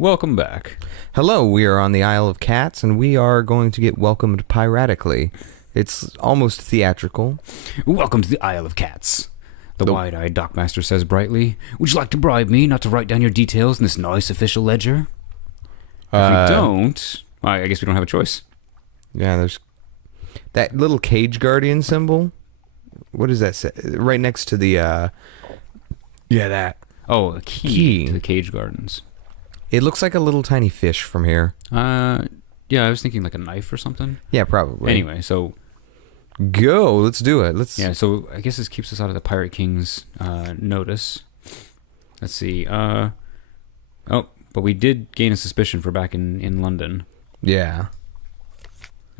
Welcome back. Hello, we are on the Isle of Cats, and we are going to get welcomed piratically. It's almost theatrical. Welcome to the Isle of Cats. The wide-eyed dockmaster says brightly, "Would you like to bribe me not to write down your details in this nice official ledger?" If we don't, I guess we don't have a choice. Yeah, there's that little cage guardian symbol. What does that say? Right next to the, that. Oh, a key to the cage gardens. It looks like a little tiny fish from here. Yeah, I was thinking like a knife or something. Yeah, probably. Anyway, so... Go, let's do it. Yeah, so I guess this keeps us out of the Pirate King's notice. Let's see. But we did gain a suspicion for back in London. Yeah.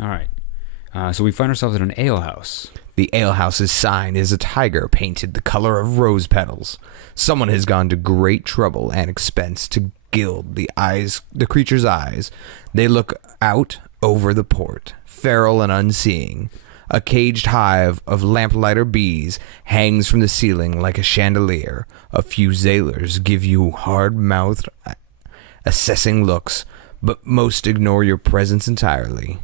All right. So we find ourselves at an alehouse. The alehouse's sign is a tiger painted the color of rose petals. Someone has gone to great trouble and expense to gild the creature's eyes. They look out over the port, feral and unseeing. A caged hive of lamplighter bees hangs from the ceiling like a chandelier. A few sailors give you hard-mouthed, assessing looks, but most ignore your presence entirely.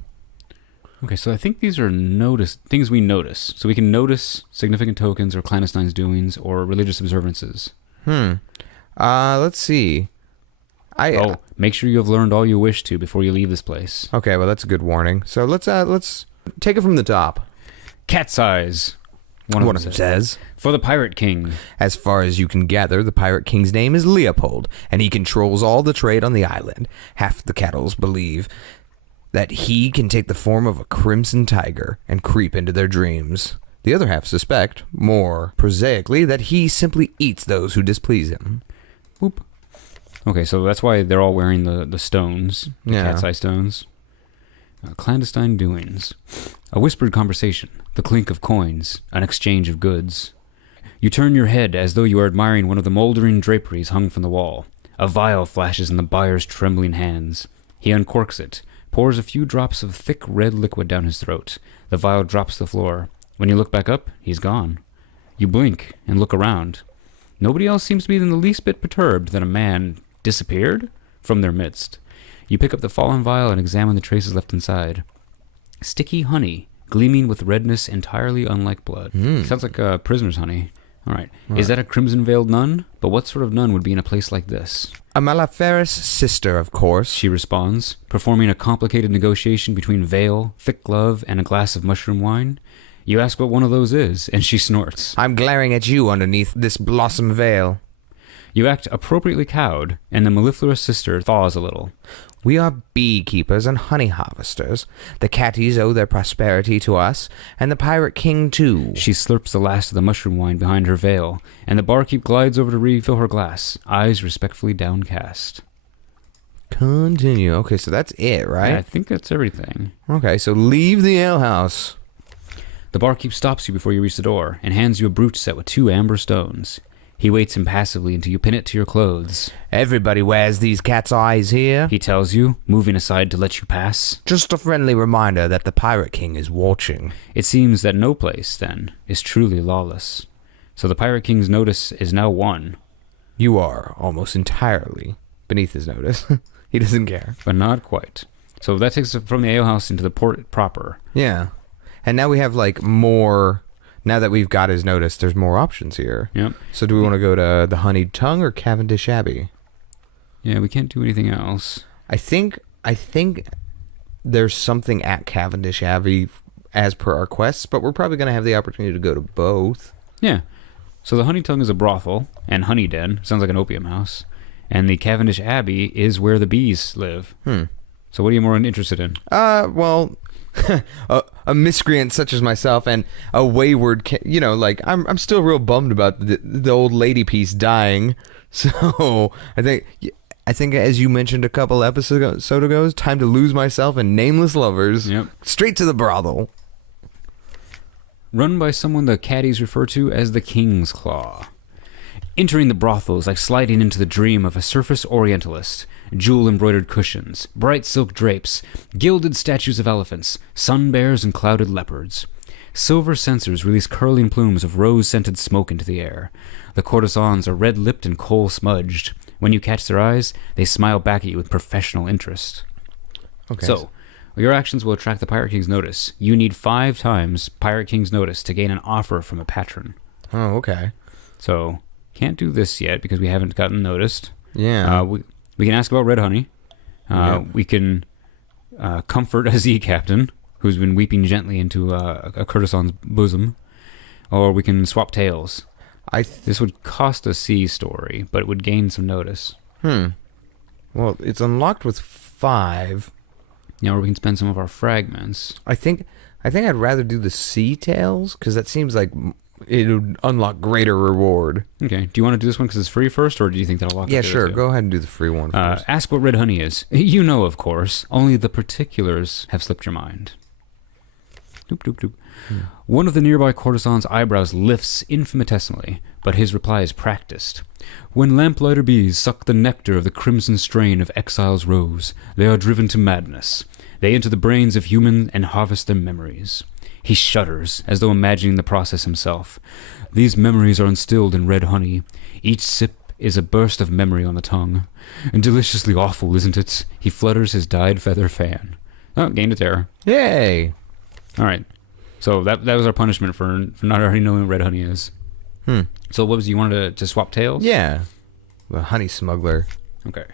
Okay, so I think these are things we notice. So we can notice significant tokens or clandestine doings or religious observances. Let's see. Make sure you have learned all you wish to before you leave this place. Okay, well, that's a good warning. So let's take it from the top. Cat's eyes. One of them says. For the Pirate King. As far as you can gather, the Pirate King's name is Leopold, and he controls all the trade on the island. Half the cattles believe that he can take the form of a crimson tiger and creep into their dreams. The other half suspect, more prosaically, that he simply eats those who displease him. Whoop. Okay, so that's why they're all wearing the stones, the cat's eye stones. Clandestine doings. A whispered conversation, the clink of coins, an exchange of goods. You turn your head as though you are admiring one of the moldering draperies hung from the wall. A vial flashes in the buyer's trembling hands. He uncorks it, pours a few drops of thick red liquid down his throat. The vial drops to the floor. When you look back up, he's gone. You blink and look around. Nobody else seems to be in the least bit perturbed that a man disappeared from their midst. You pick up the fallen vial and examine the traces left inside. Sticky honey, gleaming with redness entirely unlike blood. Sounds like prisoner's honey. All right. Is that a crimson-veiled nun? But what sort of nun would be in a place like this? A Malaferous sister, of course, she responds, performing a complicated negotiation between veil, thick glove, and a glass of mushroom wine. You ask what one of those is, and she snorts. I'm glaring at you underneath this blossom veil. You act appropriately cowed, and the mellifluous sister thaws a little. We are beekeepers and honey harvesters. The catties owe their prosperity to us, and the Pirate King, too. She slurps the last of the mushroom wine behind her veil, and the barkeep glides over to refill her glass, eyes respectfully downcast. Continue. Okay, so that's it, right? Yeah, I think that's everything. Okay, so leave the alehouse. The barkeep stops you before you reach the door, and hands you a brooch set with 2 amber stones. He waits impassively until you pin it to your clothes. Everybody wears these cat's eyes here, he tells you, moving aside to let you pass. Just a friendly reminder that the Pirate King is watching. It seems that no place, then, is truly lawless. So the Pirate King's notice is now won. You are almost entirely beneath his notice. He doesn't care. But not quite. So that takes us from the alehouse into the port proper. Yeah. And now we have, more... Now that we've got his notice, there's more options here. Yep. So do we want to go to the Honeyed Tongue or Cavendish Abbey? Yeah, we can't do anything else. I think there's something at Cavendish Abbey as per our quests, but we're probably going to have the opportunity to go to both. Yeah. So the Honey Tongue is a brothel and honey den. Sounds like an opium house. And the Cavendish Abbey is where the bees live. So what are you more interested in? Well... a miscreant such as myself and a wayward, I'm still real bummed about the old lady piece dying. So I think as you mentioned a couple episodes ago, it's time to lose myself in nameless lovers. Yep. Straight to the brothel. Run by someone the caddies refer to as the King's Claw. Entering the brothel is like sliding into the dream of a surface orientalist. Jewel-embroidered cushions, bright silk drapes, gilded statues of elephants, sun bears, and clouded leopards. Silver censers release curling plumes of rose-scented smoke into the air. The courtesans are red-lipped and coal-smudged. When you catch their eyes, they smile back at you with professional interest. Okay. So, your actions will attract the Pirate King's notice. You need 5 times Pirate King's notice to gain an offer from a patron. Oh, okay. So, can't do this yet because we haven't gotten noticed. Yeah. We can ask about Red Honey. We can comfort a Z captain who's been weeping gently into a courtesan's bosom. Or we can swap tales. This would cost a C story, but it would gain some notice. Well, it's unlocked with 5. Or we can spend some of our fragments. I think I'd rather do the sea tales because that seems like it would unlock greater reward. Okay. Do you want to do this one because it's free first, or do you think that'll lock? Yeah, sure. Go ahead and do the free one first. Ask what Red Honey is. You know, of course. Only the particulars have slipped your mind. Doop, doop, doop. One of the nearby courtesan's eyebrows lifts infinitesimally, but his reply is practiced. When lamplighter bees suck the nectar of the crimson strain of exile's rose, they are driven to madness. They enter the brains of humans and harvest their memories. He shudders, as though imagining the process himself. These memories are instilled in red honey. Each sip is a burst of memory on the tongue. And deliciously awful, isn't it? He flutters his dyed feather fan. Oh, gained a terror. Yay! All right. So that was our punishment for not already knowing what red honey is. So what was you wanted to swap tails? Yeah. The honey smuggler. Okay.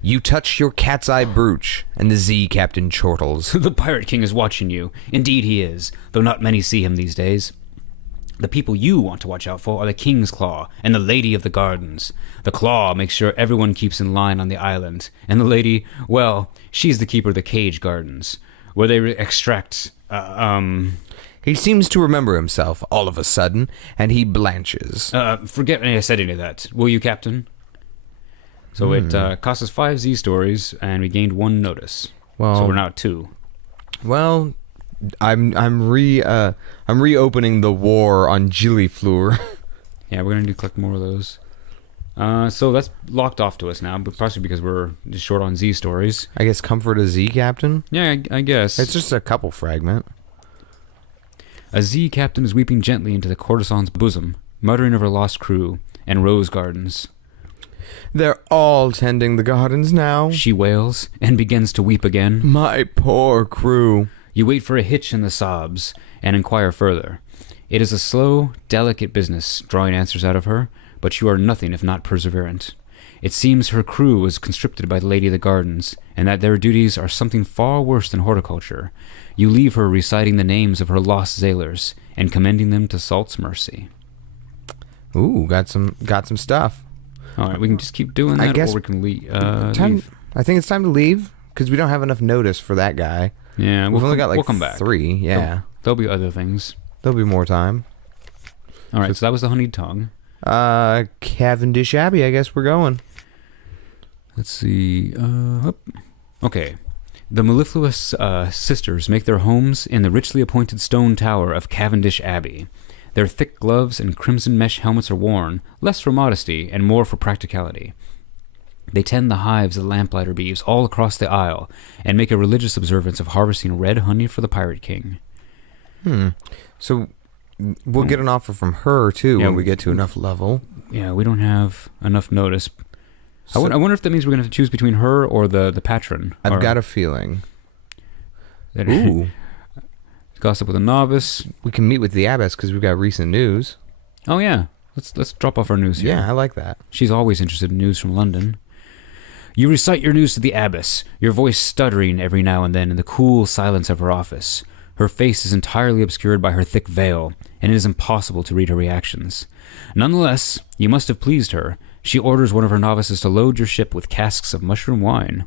You touch your cat's eye brooch, and the Z captain chortles. The Pirate King is watching you. Indeed he is, though not many see him these days. The people you want to watch out for are the King's Claw and the Lady of the Gardens. The Claw makes sure everyone keeps in line on the island, and the Lady, well, she's the keeper of the Cage Gardens, where they extract, He seems to remember himself all of a sudden, and he blanches. Forget I said any of that, will you, Captain? So it cost us 5 Z stories, and we gained 1 notice. Well, so we're now at 2. Well, I'm reopening the war on Gillifloor. Yeah, we're gonna collect more of those. So that's locked off to us now, but possibly because we're just short on Z stories. I guess comfort a Z captain. Yeah, I guess It's just a couple fragment. A Z captain is weeping gently into the courtesan's bosom, muttering of her lost crew and rose gardens. They're all tending the gardens now. She wails and begins to weep again. My poor crew. You wait for a hitch in the sobs and inquire further. It is a slow, delicate business drawing answers out of her, but you are nothing if not perseverant. It seems her crew was conscripted by the Lady of the Gardens, and that their duties are something far worse than horticulture. You leave her reciting the names of her lost sailors and commending them to Salt's mercy. Ooh, got some stuff. All right, we can just keep doing that, I guess or we can leave. I think it's time to leave because we don't have enough notice for that guy. Yeah, we've only got like we'll come back. 3. Yeah, there'll be other things. There'll be more time. All right, so that was the honeyed tongue. Cavendish Abbey. I guess we're going. Let's see. Okay. The mellifluous sisters make their homes in the richly appointed stone tower of Cavendish Abbey. Their thick gloves and crimson mesh helmets are worn, less for modesty and more for practicality. They tend the hives of the lamplighter bees all across the isle and make a religious observance of harvesting red honey for the Pirate King. So we'll get an offer from her, too, when we get to enough level. Yeah, we don't have enough notice. I wonder if that means we're going to have to choose between her or the patron. I've got a feeling. Ooh. Gossip with a novice. We can meet with the abbess because we've got recent news. Oh, yeah. Let's drop off our news here. Yeah, I like that. She's always interested in news from London. You recite your news to the abbess, your voice stuttering every now and then in the cool silence of her office. Her face is entirely obscured by her thick veil, and it is impossible to read her reactions. Nonetheless, you must have pleased her. She orders one of her novices to load your ship with casks of mushroom wine.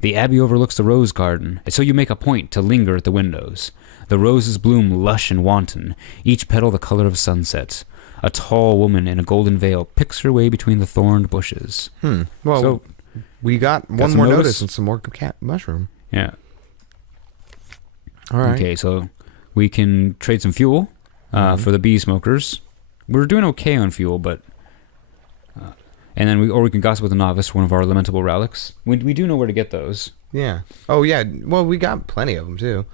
The abbey overlooks the rose garden, so you make a point to linger at the windows. The roses bloom lush and wanton, each petal the color of sunset. A tall woman in a golden veil picks her way between the thorned bushes. Well, so, we got one more notice and some more mushroom. Yeah. All right. Okay, so we can trade some fuel for the bee smokers. We're doing okay on fuel, but... and then we can gossip with the novice, one of our lamentable relics. We do know where to get those. Yeah. Oh, yeah. Well, we got plenty of them, too.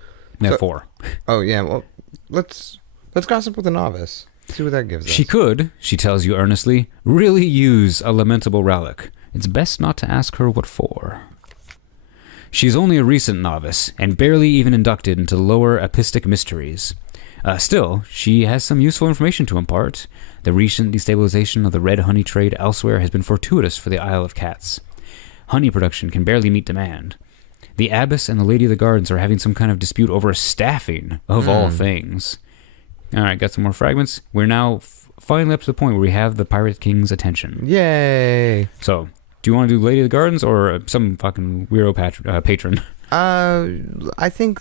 Yeah, 4. Oh, yeah. Well, let's gossip with the novice. See what that gives us. She could, she tells you earnestly, really use a lamentable relic. It's best not to ask her what for. She's only a recent novice, and barely even inducted into the lower epistic mysteries. Still, she has some useful information to impart. The recent destabilization of the red honey trade elsewhere has been fortuitous for the Isle of Cats. Honey production can barely meet demand. The abbess and the lady of the gardens are having some kind of dispute over staffing, of all things. All right, got some more fragments. We're now finally up to the point where we have the Pirate King's attention. Yay! So, do you want to do Lady of the Gardens or some fucking weirdo patron? I think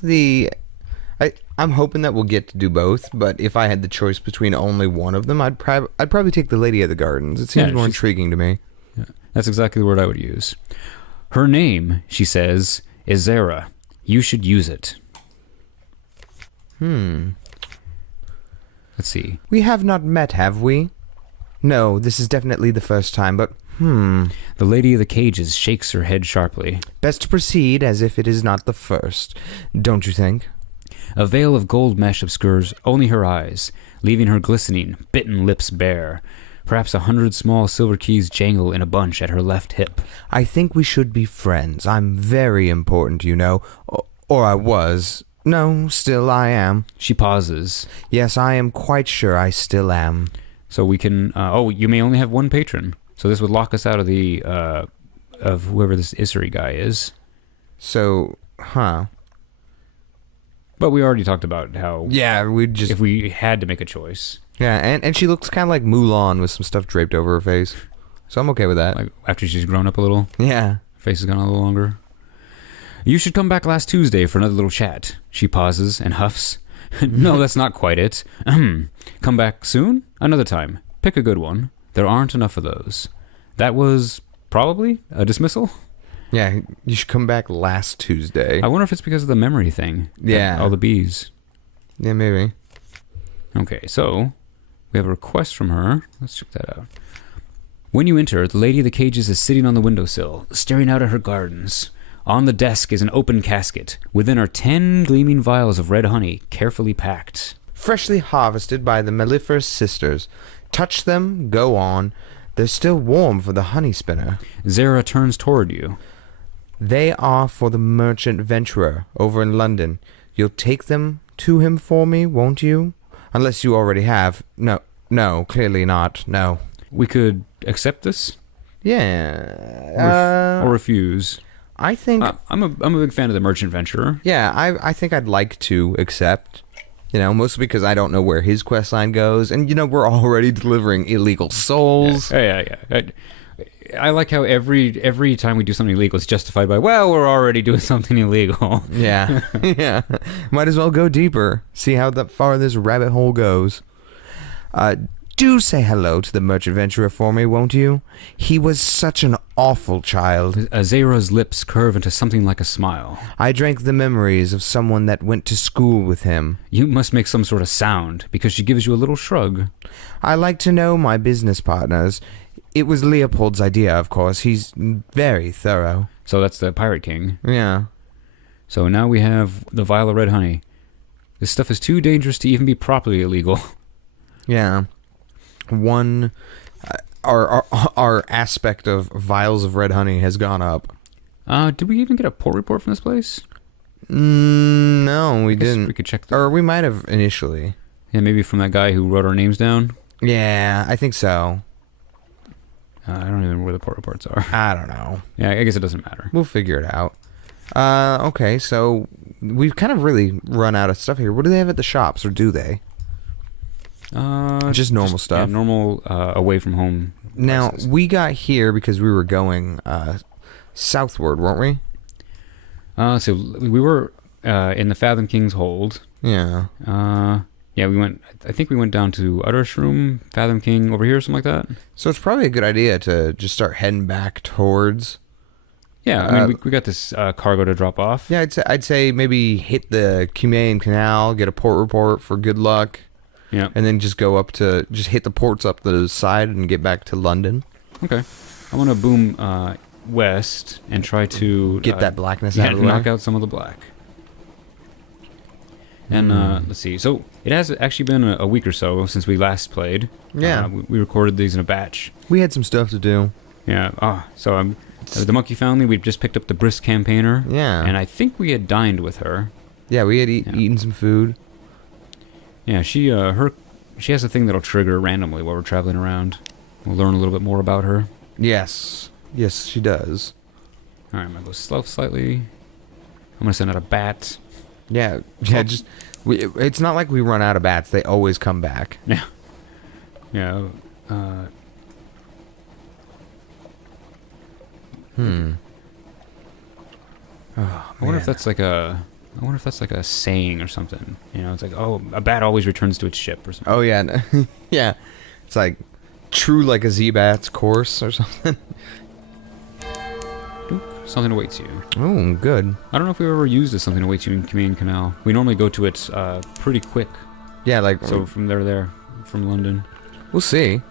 I'm hoping that we'll get to do both, but if I had the choice between only one of them, I'd probably take the Lady of the Gardens. It seems more intriguing to me. Yeah, that's exactly the word I would use. Her name, she says, is Zara. You should use it. Let's see. We have not met, have we? No, this is definitely the first time, but The Lady of the Cages shakes her head sharply. Best to proceed as if it is not the first, don't you think? A veil of gold mesh obscures only her eyes, leaving her glistening, bitten lips bare. Perhaps 100 small silver keys jangle in a bunch at her left hip. I think we should be friends. I'm very important, you know. Or I was. No, still I am. She pauses. Yes, I am quite sure I still am. So we can... you may only have one patron. So this would lock us out of the... of whoever this Issery guy is. So, But we already talked about how... Yeah, if we had to make a choice... Yeah, and she looks kind of like Mulan with some stuff draped over her face. So I'm okay with that. Like, after she's grown up a little? Yeah. Face has gone a little longer. You should come back last Tuesday for another little chat. She pauses and huffs. No, that's not quite it. Come back soon? Another time. Pick a good one. There aren't enough of those. That was probably a dismissal? Yeah, you should come back last Tuesday. I wonder if it's because of the memory thing. Yeah. All the bees. Yeah, maybe. Okay, so... we have a request from her. Let's check that out. When you enter, the Lady of the Cages is sitting on the windowsill, staring out at her gardens. On the desk is an open casket. Within are 10 gleaming vials of red honey, carefully packed. Freshly harvested by the mellifluous sisters. Touch them, go on. They're still warm for the honey spinner. Zara turns toward you. They are for the merchant venturer over in London. You'll take them to him for me, won't you? Unless you already have. No, clearly not. No. We could accept this? Yeah. Or refuse. I think... I'm a big fan of the merchant venturer. Yeah, I think I'd like to accept. You know, mostly because I don't know where his quest line goes. And, you know, we're already delivering illegal souls. Yeah. I like how every time we do something illegal, it's justified by, well, we're already doing something illegal. Yeah. Yeah. Might as well go deeper. See how far this rabbit hole goes. Do say hello to the merchant venturer for me, won't you? He was such an awful child. Zara's lips curve into something like a smile. I drank the memories of someone that went to school with him. You must make some sort of sound, because she gives you a little shrug. I like to know my business partners. It was Leopold's idea, of course. He's very thorough. So that's the Pirate King. Yeah. So now we have the vial of red honey. This stuff is too dangerous to even be properly illegal. Yeah. Our aspect of vials of red honey has gone up. Did we even get a port report from this place? No, we didn't. We could check that. Or we might have initially. Yeah, maybe from that guy who wrote our names down. Yeah, I think so. I don't even know where the port reports are. I don't know. Yeah, I guess it doesn't matter. We'll figure it out. Okay, so we've kind of really run out of stuff here. What do they have at the shops, or do they? Just normal stuff. Yeah, normal away from home. Now, prices. we got here because we were going southward, weren't we? So we were in the Fathom King's hold. Yeah. Yeah, we went. I think we went down to Uttershroom, Fathom King over here, something like that. So it's probably a good idea to just start heading back towards. Yeah, I mean, we got this cargo to drop off. Yeah, I'd say maybe hit the Cumaean Canal, get a port report for good luck. Yeah. And then just hit the ports up the side and get back to London. Okay. I want to boom west and try to get that blackness out of the way. knock out some of the black. And let's see. So it has actually been a week or so since we last played. Yeah. We recorded these in a batch. We had some stuff to do. Yeah. So the monkey family, we just picked up the brisk campaigner. Yeah. And I think we had dined with her. Yeah, we had eaten some food. Yeah, she has a thing that'll trigger randomly while we're traveling around. We'll learn a little bit more about her. Yes. Yes, she does. All right, I'm going to go slow slightly. I'm going to send out a bat. Yeah, it's not like we run out of bats. They always come back. Yeah. Yeah. Oh, I wonder if that's like a saying or something. You know, it's like, oh, a bat always returns to its ship or something. Oh, yeah. Yeah. It's like true like a Z-Bat's course or something. Something awaits you. Oh, good. I don't know if we've ever used a something awaits you in Command Canal. We normally go to it pretty quick. Yeah, like... So from there, from London. We'll see.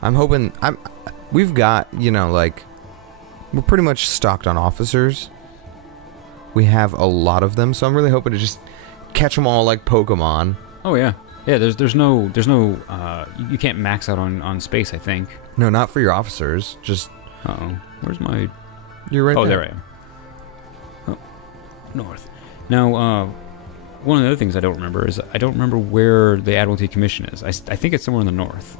I'm hoping... We've got, like... We're pretty much stocked on officers. We have a lot of them, so I'm really hoping to just catch them all like Pokemon. Oh, yeah. Yeah, there's no... You can't max out on space, I think. No, not for your officers. Just... Uh-oh. Where's my... You're right there. Oh, there I am. Oh, north. Now, one of the other things I don't remember is I don't remember where the Admiralty Commission is. I think it's somewhere in the north.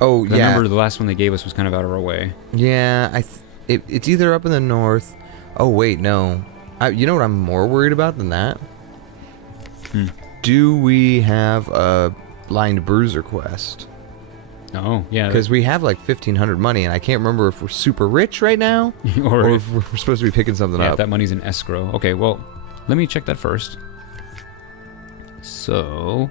Oh, yeah. I remember the last one they gave us was kind of out of our way. Yeah, it's either up in the north. Oh, wait, no. You know what I'm more worried about than that? Do we have a blind bruiser quest? Oh, yeah. Because we have like 1,500 money, and I can't remember if we're super rich right now, or if we're supposed to be picking something up. If that money's in escrow. Okay, well, let me check that first. So,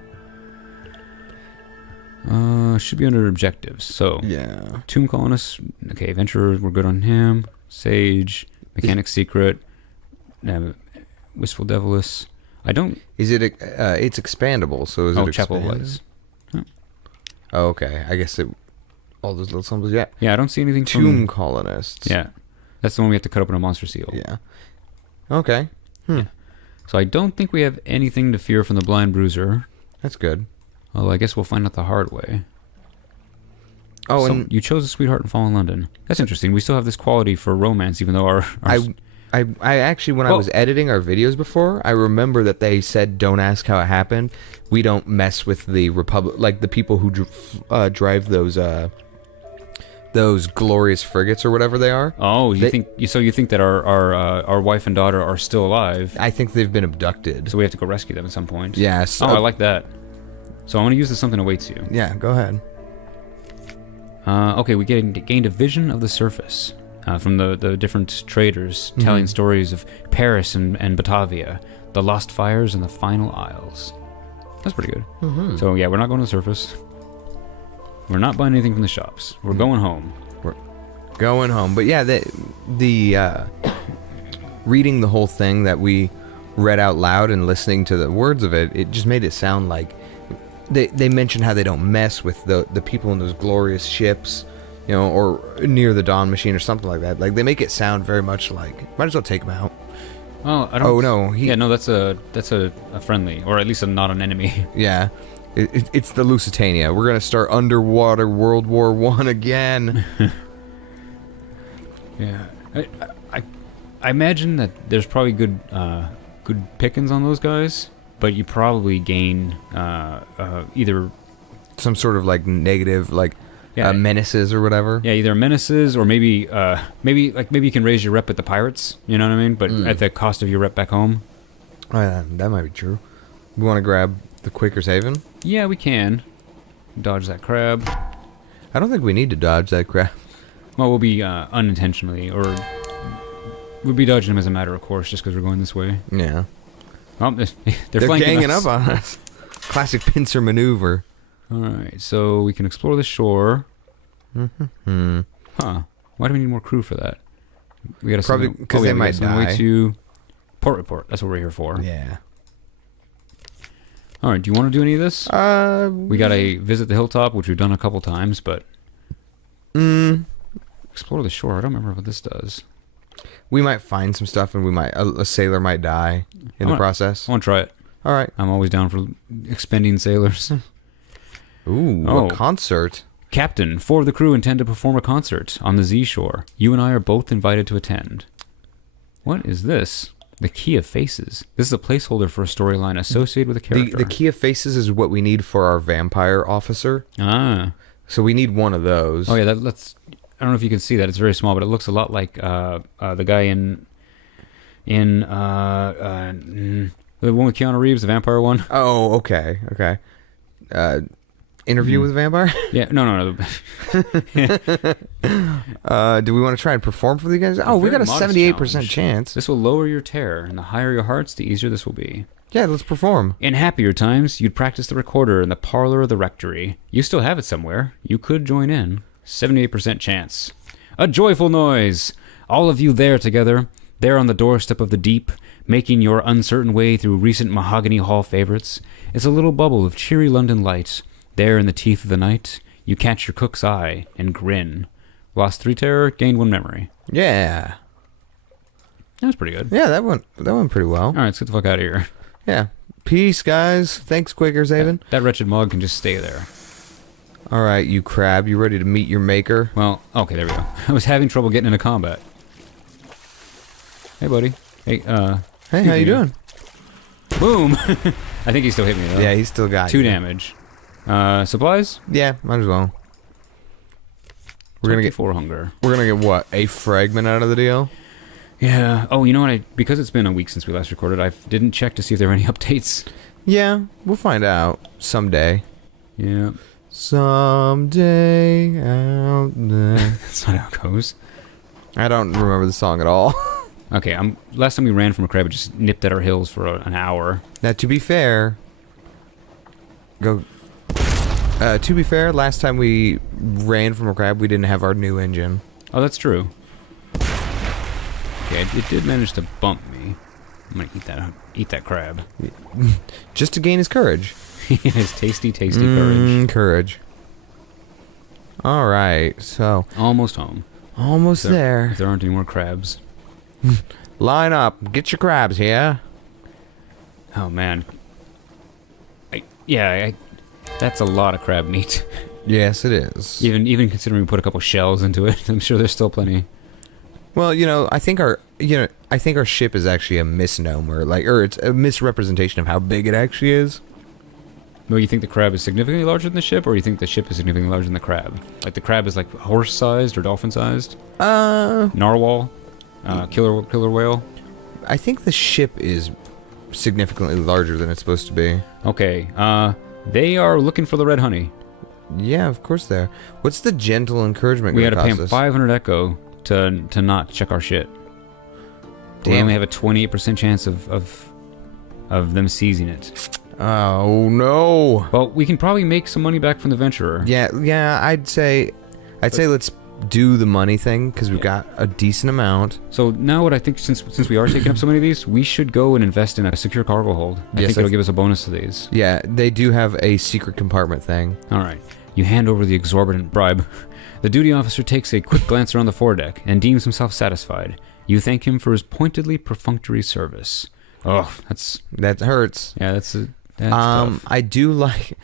should be under objectives. So, yeah. Tomb Colonists. Okay, Adventurer, we're good on him. Sage, Mechanic Secret, Wistful Devilis. I don't... Is it... it's expandable, so is it Chapel expanded? Lights. Oh, okay. I guess all those little symbols, yeah. Yeah, I don't see anything Tomb Colonists. Yeah. That's the one we have to cut open a monster seal. Yeah. Okay. Yeah. So I don't think we have anything to fear from the Blind Bruiser. That's good. Well, I guess we'll find out the hard way. Oh, so and... You chose a sweetheart and fall in London. That's interesting. We still have this quality for romance, even though our I actually, when I was editing our videos before, I remember that they said, don't ask how it happened. We don't mess with the Republic, like the people who drive those glorious frigates or whatever they are. Oh, you think that our wife and daughter are still alive? I think they've been abducted. So we have to go rescue them at some point. Yes. I like that. So I'm going to use this something awaits you. Yeah, go ahead. Okay, we gained a vision of the surface. From the different traders telling stories of Paris and Batavia, the lost fires and the final isles. That's pretty good. So yeah, we're not going to the surface. We're not buying anything from the shops. We're going home. We're going home. But yeah, the reading the whole thing that we read out loud and listening to the words of it, it just made it sound like they mentioned how they don't mess with the people in those glorious ships. Or near the Dawn Machine or something like that. Like, they make it sound very much like, might as well take him out. Oh, I don't... Oh, no. no, that's a friendly, or at least not an enemy. Yeah. It's the Lusitania. We're going to start underwater World War I again. Yeah. I imagine that there's probably good pickings on those guys, but you probably gain either... Some sort of, like, negative, like... Yeah. Menaces or whatever. Yeah, either menaces or maybe you can raise your rep at the pirates. You know what I mean? But at the cost of your rep back home. Oh, yeah, that might be true. We want to grab the Quaker's Haven? Yeah, we can. Dodge that crab. I don't think we need to dodge that crab. Well, we'll be unintentionally, or we'll be dodging them as a matter of course, just because we're going this way. Yeah. Oh, they're ganging us. up on us. Classic pincer maneuver. All right, so we can explore the shore. Huh? Why do we need more crew for that? We got to probably because they might die. Way to port report. That's what we're here for. Yeah. All right. Do you want to do any of this? We got to visit the hilltop, which we've done a couple times, but explore the shore. I don't remember what this does. We might find some stuff, and we might a sailor might die in the process. I want to try it. All right. I'm always down for expending sailors. Ooh, a concert. Captain, 4 of the crew intend to perform a concert on the Z Shore. You and I are both invited to attend. What is this? The Key of Faces. This is a placeholder for a storyline associated with a character. The Key of Faces is what we need for our vampire officer. Ah. So we need one of those. Oh, yeah, let's... I don't know if you can see that. It's very small, but it looks a lot like the guy in the one with Keanu Reeves, the vampire one. Oh, okay. Interview with a Vampire? Yeah, no. Do we want to try and perform for the guys? Oh, we got a 78% chance. This will lower your terror, and the higher your hearts, the easier this will be. Yeah, let's perform. In happier times, you'd practice the recorder in the parlor of the rectory. You still have it somewhere. You could join in. 78% chance. A joyful noise! All of you there together, there on the doorstep of the deep, making your uncertain way through recent Mahogany Hall favorites. It's a little bubble of cheery London light. There in the teeth of the night, you catch your cook's eye and grin. Lost 3 terror, gained 1 memory. Yeah. That was pretty good. Yeah, that went pretty well. All right, let's get the fuck out of here. Yeah. Peace, guys. Thanks, Quaker's Haven. That wretched mug can just stay there. All right, you crab. You ready to meet your maker? Well, okay, there we go. I was having trouble getting into combat. Hey, buddy. Hey, Hey, how you doing? Boom! I think he still hit me, though. Yeah, he still got 2 you. damage. Supplies? Yeah, might as well. We're gonna get 4 hunger. We're gonna get what? A fragment out of the deal? Yeah. Oh, you know what? Because it's been a week since we last recorded, I didn't check to see if there were any updates. Yeah, we'll find out someday. Yeah. Someday out there. That's not how it goes. I don't remember the song at all. Okay, last time we ran from a crab, it just nipped at our heels for an hour. Now, to be fair, last time we ran from a crab, we didn't have our new engine. Oh, that's true. Okay, it did manage to bump me. I'm gonna eat that crab. Just to gain his courage. His tasty courage. Courage. All right, so Almost home. almost there. If there aren't any more crabs. Line up. Get your crabs here. Oh man. That's a lot of crab meat. Yes, it is. Even considering we put a couple shells into it, I'm sure there's still plenty. Well, I think our ship is actually a misnomer, or it's a misrepresentation of how big it actually is. Well, you think the crab is significantly larger than the ship, or you think the ship is significantly larger than the crab? Like the crab is like horse-sized or dolphin-sized? Narwhal? Killer whale? I think the ship is significantly larger than it's supposed to be. Okay, they are looking for the red honey. Yeah, of course they are. What's the gentle encouragement We going gotta to pay cost them us? 500 echo to not check our shit. We Damn only it. have a 28% chance of them seizing it. Oh no. Well, we can probably make some money back from the venturer. Yeah, I'd say let's do the money thing because we've got a decent amount. So now what I think, since we are taking up so many of these, we should go and invest in a secure cargo hold. I think it'll give us a bonus to these. Yeah, they do have a secret compartment thing. All right. You hand over the exorbitant bribe. The duty officer takes a quick glance around the foredeck and deems himself satisfied. You thank him for his pointedly perfunctory service. Oh, That hurts. Yeah, that's tough. I do like.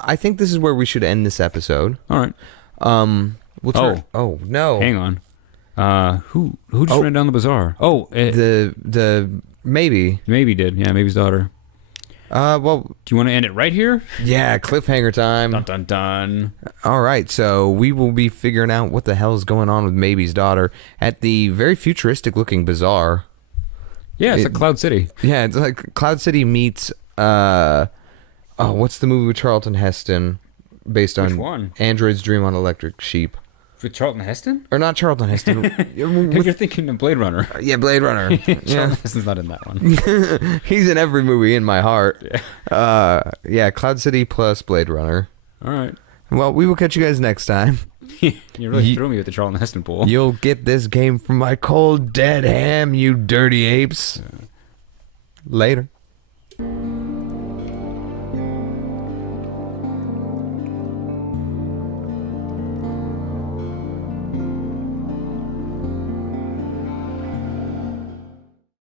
I think this is where we should end this episode. All right. We'll turn. Oh no! Hang on. Who just ran down the bazaar? Oh, the maybe did. Yeah, maybe's daughter. Well, do you want to end it right here? Yeah, cliffhanger time. Dun dun dun. All right, so we will be figuring out what the hell is going on with maybe's daughter at the very futuristic looking bazaar. Yeah, it's like Cloud City. Yeah, it's like Cloud City meets what's the movie with Charlton Heston based on Which one? Android's Dream on Electric Sheep? With Charlton Heston? Or not Charlton Heston. You're thinking of Blade Runner. Yeah, Blade Runner. Charlton Heston's not in that one. He's in every movie in my heart. Yeah, Cloud City plus Blade Runner. All right. Well, we will catch you guys next time. You really threw me with the Charlton Heston pool. You'll get this game from my cold dead ham, you dirty apes. Later.